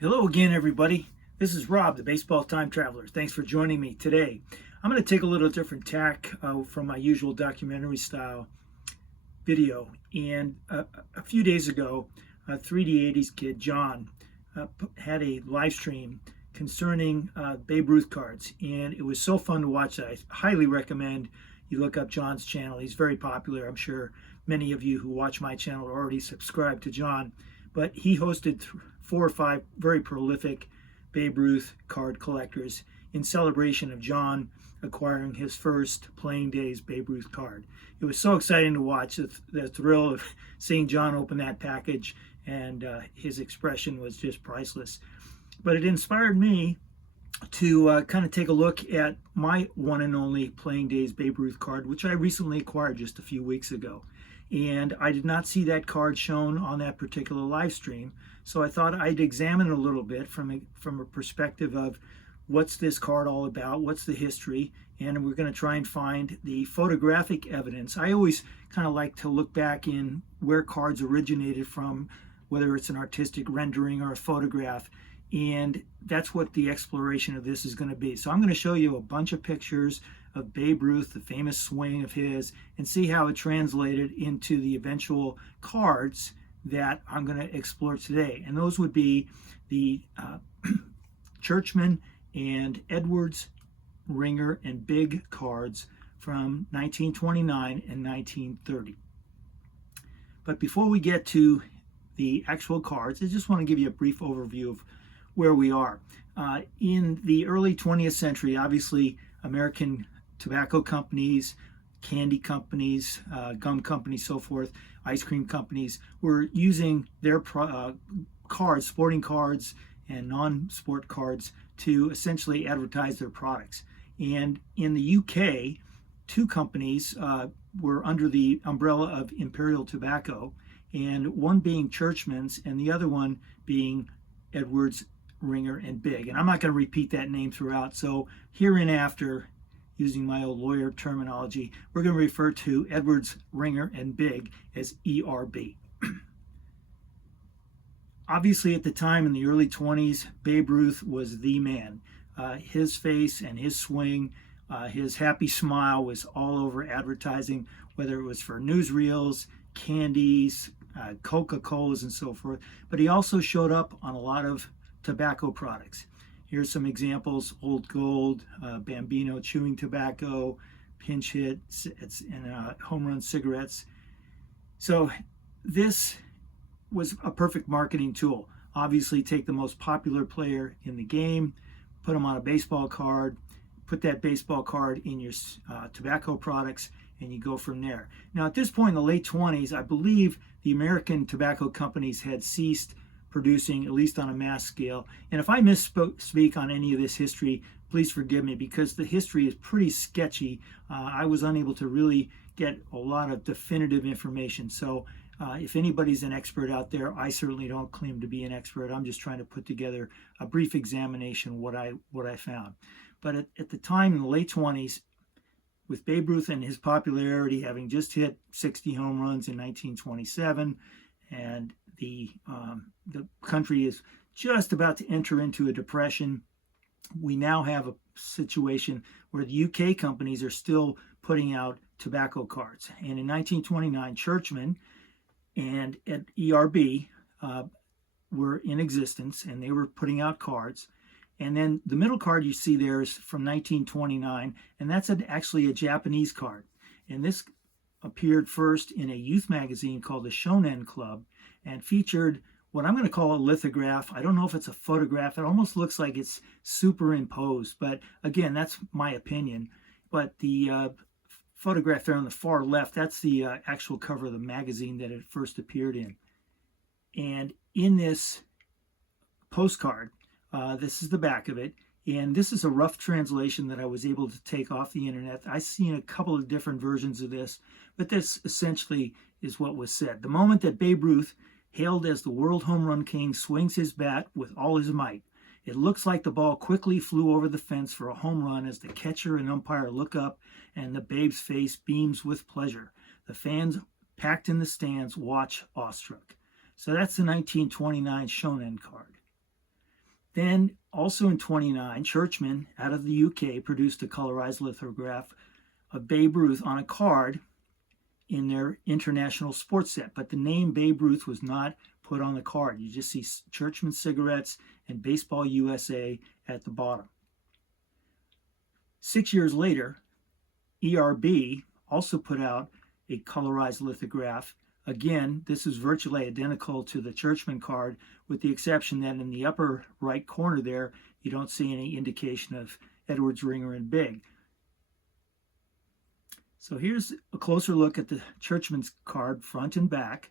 Hello again, everybody. This is Rob, the Baseball Time Traveler. Thanks for joining me today. I'm going to take a little different tack from my usual documentary style video. And a few days ago, 3D 80s kid John had a live stream concerning Babe Ruth cards. And it was so fun to watch that I highly recommend you look up John's channel. He's very popular. I'm sure many of you who watch my channel are already subscribed to John. But he hosted four or five very prolific Babe Ruth card collectors in celebration of John acquiring his first playing days Babe Ruth card. It was so exciting to watch, the thrill of seeing John open that package, and his expression was just priceless. But it inspired me to kind of take a look at my one and only playing days Babe Ruth card, which I recently acquired just a few weeks ago. And I did not see that card shown on that particular live stream, so I thought I'd examine it a little bit from a perspective of what's this card all about, what's the history, and we're going to try and find the photographic evidence. I always kind of like to look back in where cards originated from, whether it's an artistic rendering or a photograph, and that's what the exploration of this is going to be. So I'm going to show you a bunch of pictures of Babe Ruth, the famous swing of his, and see how it translated into the eventual cards that I'm going to explore today. And those would be the Churchman and Edwards, Ringer, and Big cards from 1929 and 1930. But before we get to the actual cards, I just want to give you a brief overview of where we are. In the early 20th century, obviously, American tobacco companies, candy companies, gum companies, so forth, ice cream companies were using their cards, sporting cards and non-sport cards, to essentially advertise their products. And in the UK, two companies were under the umbrella of Imperial Tobacco, and one being Churchman's and the other one being Edwards, Ringer, and Big. And I'm not going to repeat that name throughout, so hereinafter, using my old lawyer terminology, we're going to refer to Edwards, Ringer, and Big as ERB. Obviously, at the time in the early 20s, Babe Ruth was the man. His face and his swing, his happy smile was all over advertising, whether it was for newsreels, candies, Coca-Colas, and so forth. But he also showed up on a lot of tobacco products. Here's some examples: Old Gold, Bambino chewing tobacco, Pinch Hit, and Home Run cigarettes. So this was a perfect marketing tool. Obviously, take the most popular player in the game, put him on a baseball card, put that baseball card in your tobacco products, and you go from there. Now, at this point in the late 20s, I believe the American tobacco companies had ceased producing, at least on a mass scale. And if I misspeak on any of this history, please forgive me, because the history is pretty sketchy. I was unable to really get a lot of definitive information. So if anybody's an expert out there, I certainly don't claim to be an expert. I'm just trying to put together a brief examination of what I found. But at the time in the late 20s, with Babe Ruth and his popularity having just hit 60 home runs in 1927, and the country is just about to enter into a depression, we now have a situation where the UK companies are still putting out tobacco cards. And in 1929, Churchman and at ERB were in existence, and they were putting out cards. And then the middle card you see there is from 1929, and that's actually a Japanese card. And this appeared first in a youth magazine called the Shonen Club, and featured what I'm going to call a lithograph. I don't know if it's a photograph. It almost looks like it's superimposed, but again, that's my opinion. But the photograph there on the far left, that's the actual cover of the magazine that it first appeared in. And in this postcard, this is the back of it, and this is a rough translation that I was able to take off the internet. I've seen a couple of different versions of this, but this essentially is what was said. The moment that Babe Ruth, hailed as the world home run king, swings his bat with all his might, it looks like the ball quickly flew over the fence for a home run as the catcher and umpire look up and the Babe's face beams with pleasure. The fans packed in the stands watch awestruck. So that's the 1929 Shonen card. Then also in 29, Churchman out of the UK produced a colorized lithograph of Babe Ruth on a card in their international sports set, but the name Babe Ruth was not put on the card. You just see Churchman Cigarettes and Baseball USA at the bottom. 6 years later, ERB also put out a colorized lithograph. Again, this is virtually identical to the Churchman card, with the exception that in the upper right corner there, you don't see any indication of Edwards, Ringer, and Big. So here's a closer look at the Churchman's card, front and back.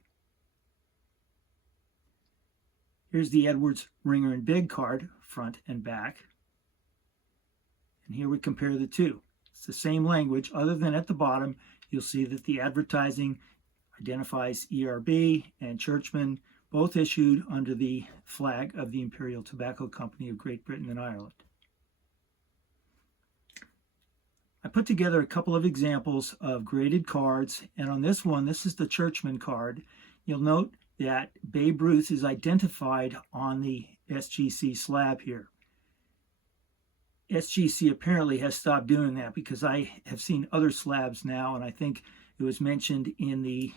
Here's the Edwards, Ringer, and Big card, front and back. And here we compare the two. It's the same language, other than at the bottom, you'll see that the advertising identifies ERB and Churchman, both issued under the flag of the Imperial Tobacco Company of Great Britain and Ireland. I put together a couple of examples of graded cards, and on this one, this is the Churchman card. You'll note that Babe Ruth is identified on the SGC slab here. SGC apparently has stopped doing that because I have seen other slabs now, and I think it was mentioned in the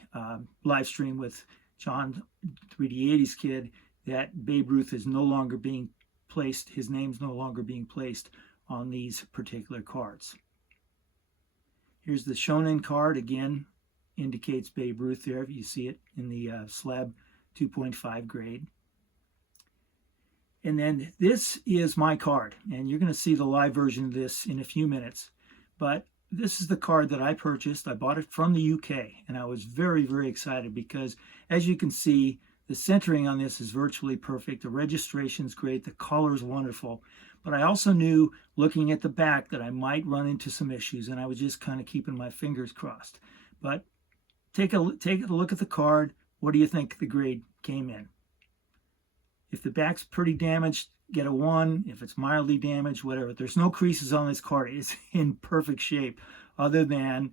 live stream with John 3D80's kid that Babe Ruth is no longer being placed, his name's no longer being placed on these particular cards. Here's the Shonen card, again, indicates Babe Ruth there, if you see it in the slab 2.5 grade. And then this is my card, and you're going to see the live version of this in a few minutes. But this is the card that I purchased. I bought it from the UK, and I was very, very excited because, as you can see, the centering on this is virtually perfect. The registration's great. The color's wonderful. But I also knew, looking at the back, that I might run into some issues, and I was just kind of keeping my fingers crossed. But take a look at the card. What do you think the grade came in? If the back's pretty damaged, get a 1. If it's mildly damaged, whatever. There's no creases on this card. It's in perfect shape, other than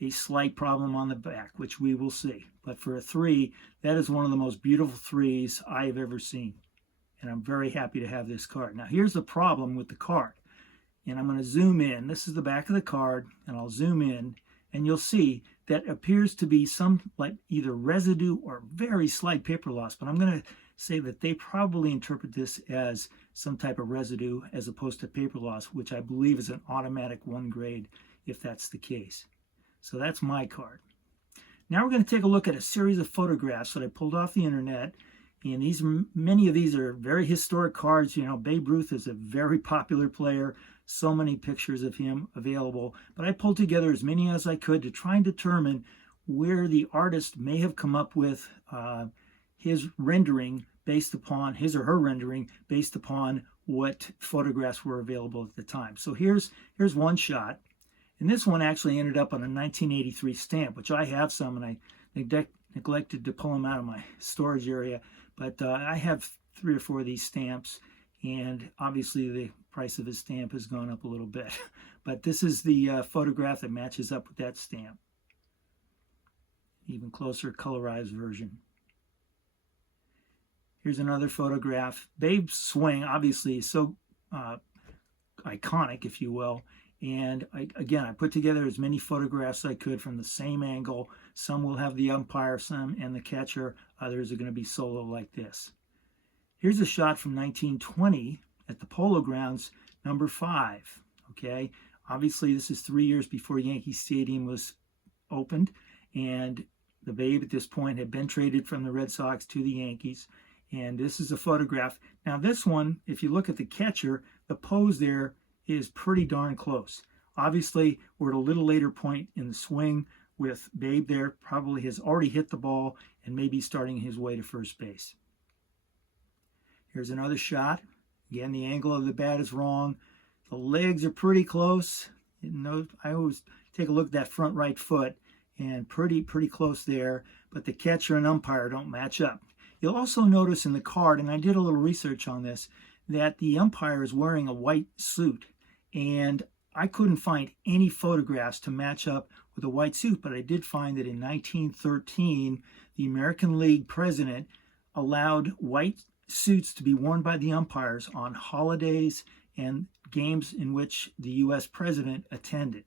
a slight problem on the back, which we will see. But for a 3, that is one of the most beautiful 3s I have ever seen. And I'm very happy to have this card. Now, here's the problem with the card. And I'm going to zoom in. This is the back of the card, and I'll zoom in, and you'll see that appears to be some, like, either residue or very slight paper loss. But I'm going to say that they probably interpret this as some type of residue as opposed to paper loss, which I believe is an automatic 1 grade if that's the case. So that's my card. Now we're going to take a look at a series of photographs that I pulled off the internet, and many of these are very historic cards. You know, Babe Ruth is a very popular player, so many pictures of him available, but I pulled together as many as I could to try and determine where the artist may have come up with his rendering based upon his or her rendering based upon what photographs were available at the time. So here's one shot, and this one actually ended up on a 1983 stamp, which I have some, and I neglected to pull them out of my storage area, but I have 3 or 4 of these stamps, and obviously the price of a stamp has gone up a little bit. But this is the photograph that matches up with that stamp. Even closer colorized version. Here's another photograph. Babe's swing obviously is so iconic, if you will. And I put together as many photographs as I could from the same angle. Some will have the umpire, some and the catcher. Others are going to be solo like this. Here's a shot from 1920 at the Polo Grounds, number 5. Okay, obviously this is 3 years before Yankee Stadium was opened, and the Babe at this point had been traded from the Red Sox to the Yankees. And this is a photograph. Now this one, if you look at the catcher, the pose there is pretty darn close. Obviously, we're at a little later point in the swing with Babe there, probably has already hit the ball and maybe starting his way to first base. Here's another shot. Again, the angle of the bat is wrong. The legs are pretty close. I always take a look at that front right foot, and pretty close there, but the catcher and umpire don't match up. You'll also notice in the card, and I did a little research on this, that the umpire is wearing a white suit, and I couldn't find any photographs to match up with a white suit, but I did find that in 1913, the American League president allowed white suits to be worn by the umpires on holidays and games in which the U.S. president attended.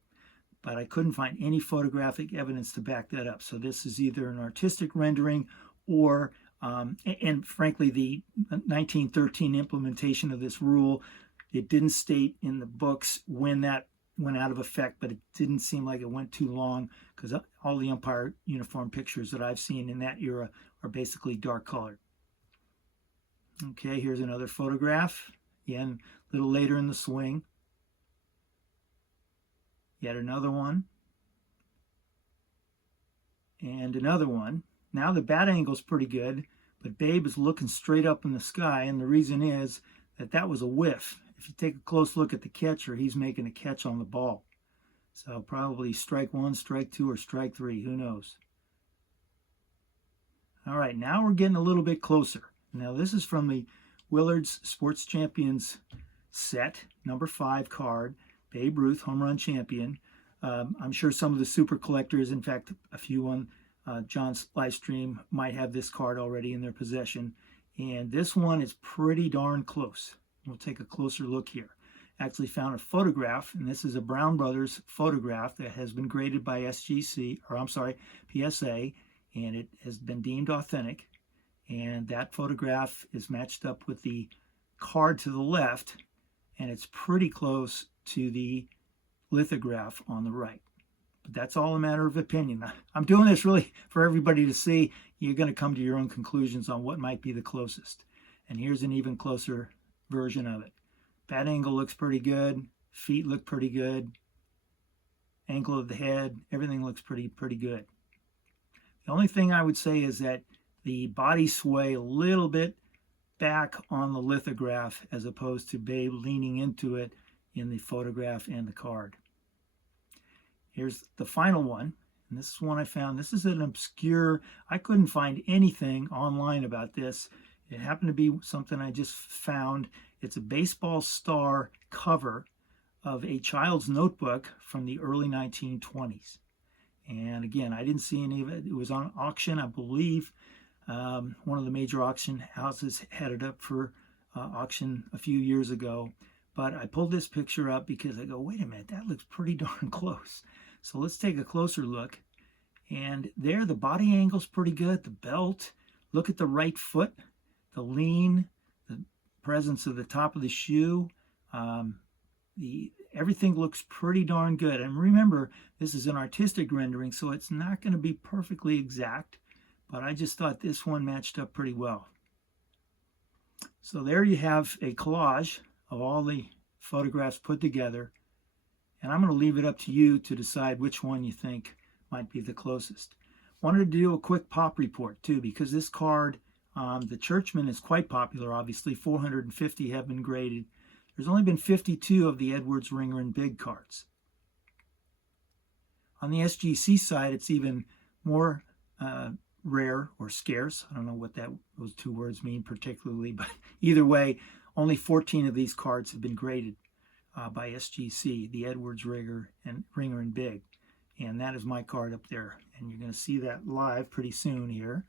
But I couldn't find any photographic evidence to back that up. So this is either an artistic rendering or, and frankly, the 1913 implementation of this rule, it didn't state in the books when that went out of effect, but it didn't seem like it went too long, because all the umpire uniform pictures that I've seen in that era are basically dark colored. Okay, here's another photograph. Again, a little later in the swing. Yet another one. And another one. Now the bat angle's pretty good, but Babe is looking straight up in the sky, and the reason is that that was a whiff. If you take a close look at the catcher, he's making a catch on the ball. So probably strike one, strike two, or strike three. Who knows? All right, now we're getting a little bit closer. Now this is from the Willard's Sports Champions set, number 5 card, Babe Ruth, home run champion. I'm sure some of the super collectors, in fact, a few on John's live stream, might have this card already in their possession. And this one is pretty darn close. We'll take a closer look here. Actually found a photograph, and this is a Brown Brothers photograph that has been graded by PSA, and it has been deemed authentic. And that photograph is matched up with the card to the left, and it's pretty close to the lithograph on the right. But that's all a matter of opinion. I'm doing this really for everybody to see. You're going to come to your own conclusions on what might be the closest. And here's an even closer version of it. Bat angle looks pretty good. Feet look pretty good. Angle of the head, everything looks pretty good. The only thing I would say is that the body sway a little bit back on the lithograph as opposed to Babe leaning into it in the photograph and the card. Here's the final one, and this is one I found. This is an obscure, I couldn't find anything online about this. It happened to be something I just found. It's a baseball star cover of a child's notebook from the early 1920s. And again, I didn't see any of it. It was on auction, I believe. One of the major auction houses had it up for auction a few years ago. But I pulled this picture up because I go, wait a minute, that looks pretty darn close. So let's take a closer look. And there, the body angle's pretty good. The belt, look at the right foot, the lean, the presence of the top of the shoe. Everything looks pretty darn good. And remember, this is an artistic rendering, so it's not going to be perfectly exact. But I just thought this one matched up pretty well. So there you have a collage of all the photographs put together. And I'm going to leave it up to you to decide which one you think might be the closest. Wanted to do a quick pop report too, because this card, the Churchman, is quite popular. Obviously, 450 have been graded. There's only been 52 of the Edwards, Ringer, and Big cards. On the SGC side, it's even more rare or scarce. I don't know what those two words mean particularly, but either way, only 14 of these cards have been graded by SGC, the Edwards, Ringer, and Big. And that is my card up there. And you're going to see that live pretty soon here.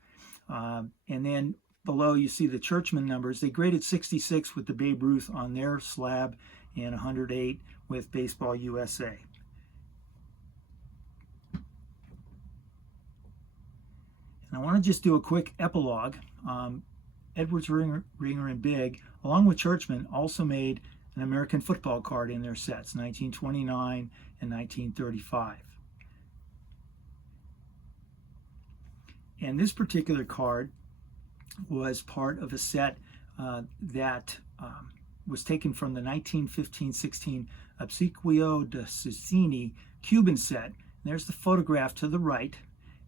And then below you see the Churchman numbers. They graded 66 with the Babe Ruth on their slab and 108 with Baseball USA. And I want to just do a quick epilogue. Edwards, Ringer, and Big, along with Churchman, also made an American football card in their sets, 1929 and 1935. And this particular card was part of a set that was taken from the 1915-16 Obsequio de Cecchini Cuban set. And there's the photograph to the right,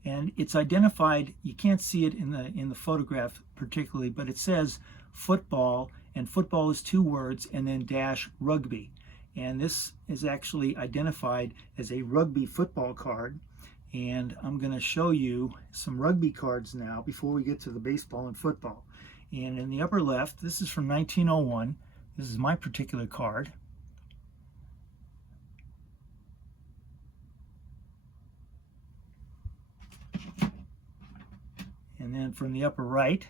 and it's identified. You can't see it in the photograph particularly, but it says football, and football is 2 words, and then dash rugby. And this is actually identified as a rugby football card. And I'm going to show you some rugby cards now before we get to the baseball and football. And in the upper left, this is from 1901. This is my particular card. And then from the upper right,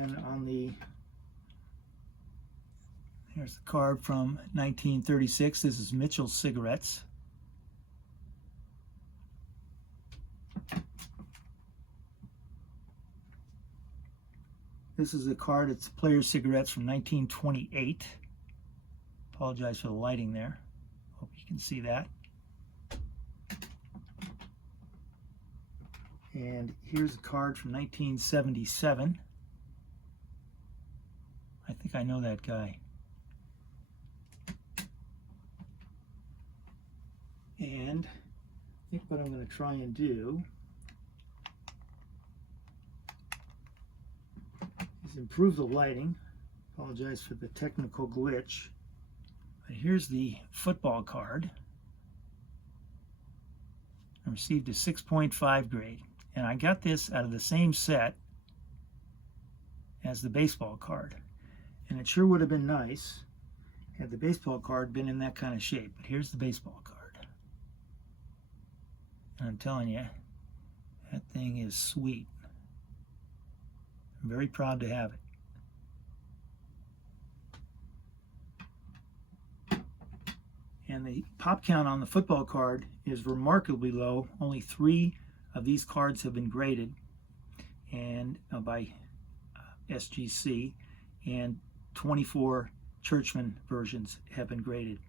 And here's the card from 1936. This is Mitchell's Cigarettes. This is a card, it's Player's Cigarettes from 1928. Apologize for the lighting there. Hope you can see that. And here's a card from 1977. I think I know that guy. And I think what I'm going to try and do is improve the lighting. Apologize for the technical glitch. But here's the football card. I received a 6.5 grade. And I got this out of the same set as the baseball card. And it sure would have been nice had the baseball card been in that kind of shape. But here's the baseball card. And I'm telling you, that thing is sweet. I'm very proud to have it. And the pop count on the football card is remarkably low. Only 3 of these cards have been graded and by SGC, and 24 Churchman versions have been graded.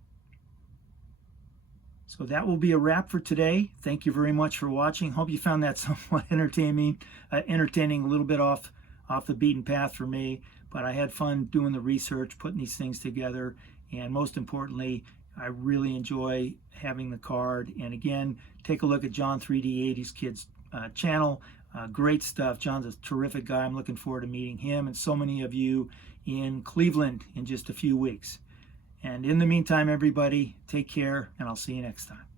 So that will be a wrap for today. Thank you very much for watching. Hope you found that somewhat entertaining, a little bit off the beaten path for me, but I had fun doing the research, putting these things together, and most importantly, I really enjoy having the card. And again, take a look at John 3D 80s Kids channel. Great stuff. John's a terrific guy. I'm looking forward to meeting him and so many of you in Cleveland in just a few weeks. And in the meantime, everybody, take care, and I'll see you next time.